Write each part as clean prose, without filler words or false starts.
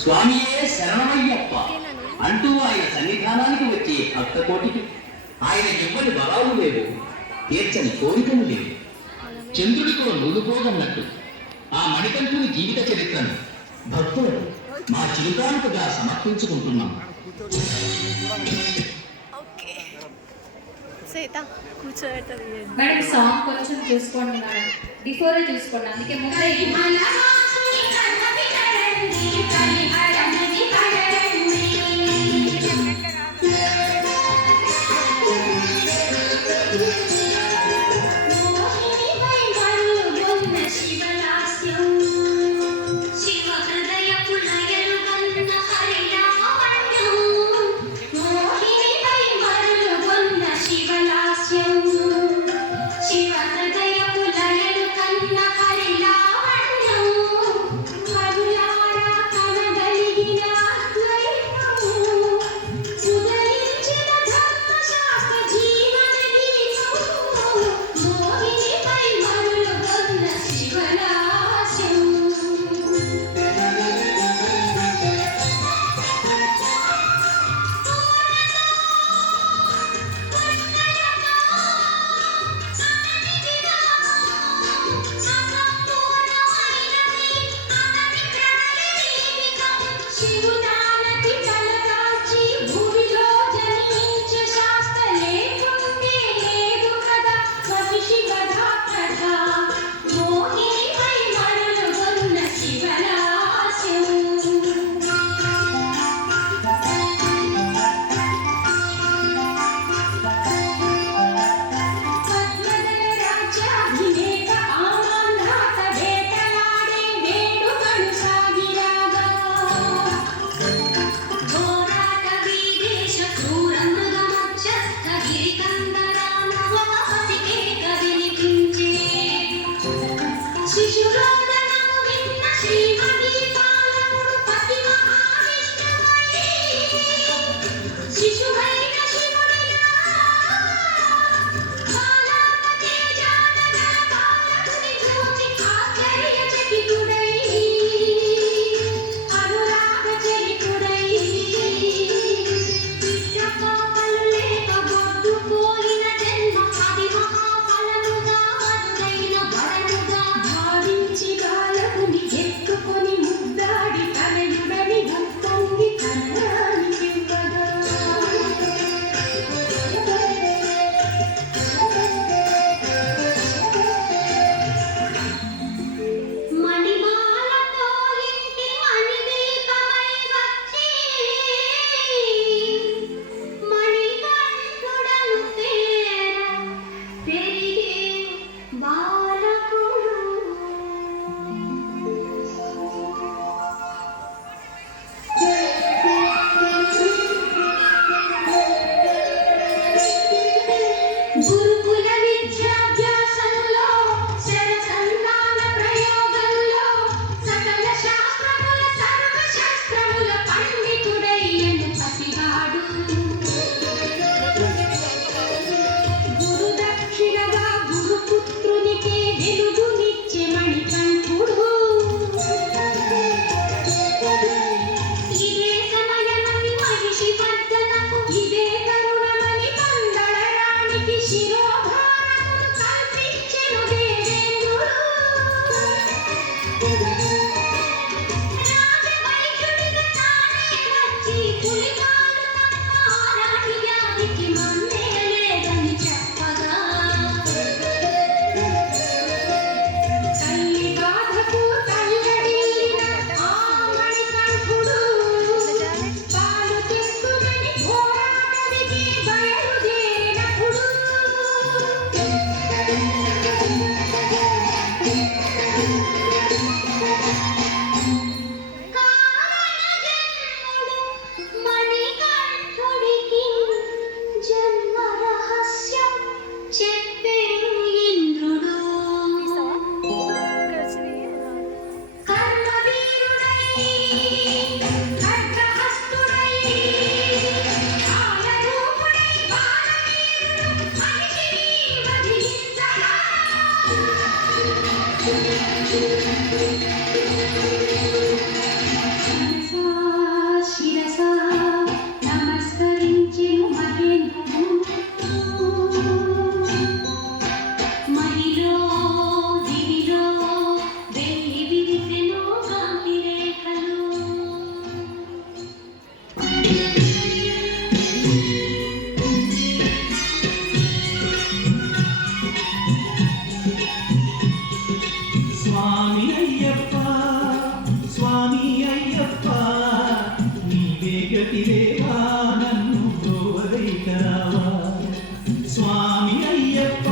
స్వామియే శరణమయ్యప్ప అంటూ ఆయన సన్నిధానానికి వచ్చే భక్తకోటికి ఆయన ఇవ్వని బలాలు లేవు, తీర్చని కోరికలు లేవు. చంద్రుడితో నూలుకోగన్నట్టు ఆ మణికంఠుని జీవిత చరిత్రను భక్తులకు మా చిరుకానుకగా సమర్పించుకుంటున్నాం. మేడం సాంగ్ కొంచెం చూసుకోండి మేడం, బిఫోరే చూసుకోండి, అందుకే ముందే స్వామి అయ్యప్ప స్వామి అయ్యప్ప నీవే గతివేవా నన్ను బ్రోవదైకరావా స్వామి అయ్యప్ప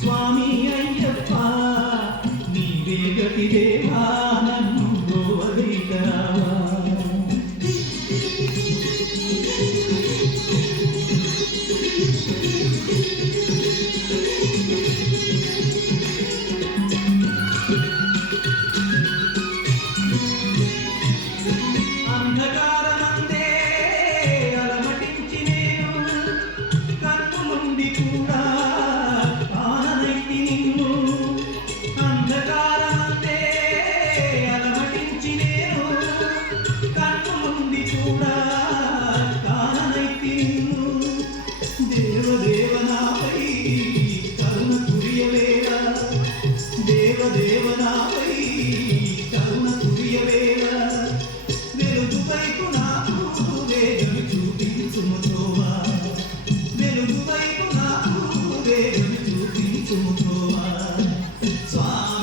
స్వామి అయ్యప్ప నీవే గతివేవా నన్ను బ్రోవదైకరావా అంధకారమందే అలమటించి నేను కన్ను నుండి కూడా ఆననైతి నిన్ను అంధకారమందే అలమటించి నేను కన్ను నుండి కూడా ఆననైతి నిన్ను దేవదేవనాపై కరుణ కురియవేళ దేవదేవనాపై కరుణ కురియవేళ వెలుగు వైపు నాకు వేగమి చూపించుముతోవా వెలుగు వైపు నాకు వేగమి చూపించుముతోవా స్వామి